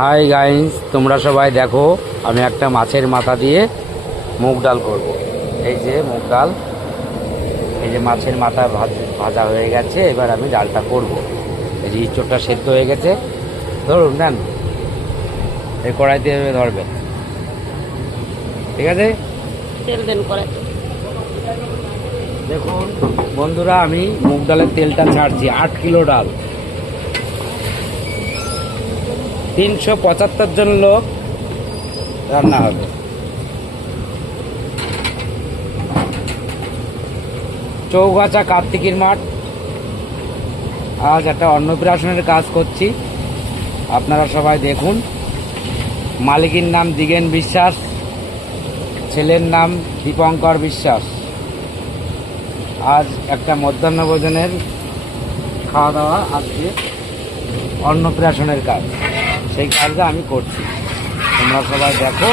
Hi guys, তোমরা সবাই দেখো আমি একটা মাছের মাথা দিয়ে মুগ ডাল করব। এই যে মুগ ডাল, এই যে মাছের মাথা ভাজা হয়ে গেছে। এবার আমি ডালটা করব। এই যে ইঁচড়টা সেদ্ধ হয়ে গেছে, ধরুন নেন, এই কড়াইতে এভাবে ধরবেন, ঠিক আছে? তেল দেন করে দেখুন বন্ধুরা, আমি মুগ ডালের তেলটা ছাড়ছি। 8 কিলো ডাল, 375 জন লোক রান্না হবে। চৌগাছা কার্তিকের মাঠ। আজ একটা অন্নপ্রাশনের কাজ করছি, আপনারা সবাই দেখুন। মালিকের নাম দিগেন বিশ্বাস, ছেলের নাম দীপঙ্কর বিশ্বাস। আজ একটা মধ্যাহ্নভোজনের খাওয়া দাওয়া, আজকে অন্নপ্রাশনের কাজ, সেই কাজটা আমি করছি। তোমরা সবাই দেখো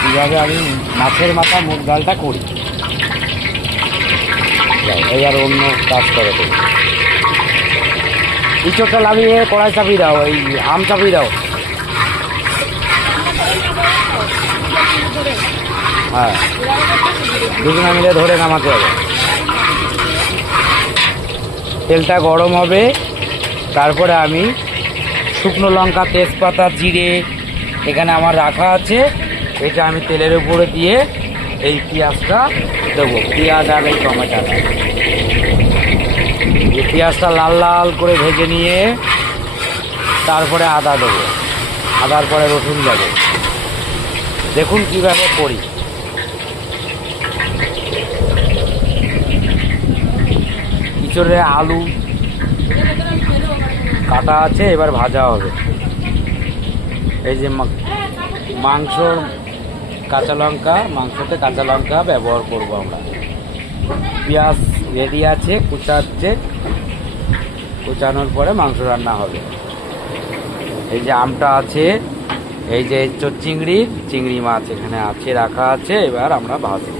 কীভাবে আমি মাছের মাথা মুগ ডালটা করি। এবার অন্য কাজ করে দেবো। ইঁচড়টা লাগিয়ে কড়াই চাপিয়ে দাও, এই আম চাপিয়ে দাও। হ্যাঁ, দুজনে মিলে ধরে নামাতে হবে। তেলটা গরম হবে, তারপরে আমি শুকনো লঙ্কা, তেজপাতা, জিরে এখানে আমার রাখা আছে, এটা আমি তেলের উপরে দিয়ে এই পেঁয়াজটা দেবো। পেঁয়াজ আর এই টমেটোটা, এই পেঁয়াজটা লাল লাল করে ভেজে নিয়ে তারপরে আদা দেবো, আদার পরে রসুন দেবো। দেখুন কীভাবে করি। ইঁচড়ে আলু কাটা আছে, এবার ভাজা হবে। এই যে মাংসর কাঁচা লঙ্কা, মাংসতে কাঁচা লঙ্কা ব্যবহার করব আমরা। পেঁয়াজ রেডি আছে, কুচাচ্ছে, কুচানোর পরে মাংস রান্না হবে। এই যে আমটা আছে, এই যে চিংড়ি মাছ এখানে আছে, রাখা আছে। এবার আমরা ভাজব।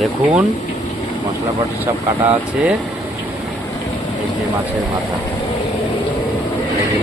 দেখুন মশলাপাতি সব কাটা আছে। এই যে মাছের মাথা, এই যে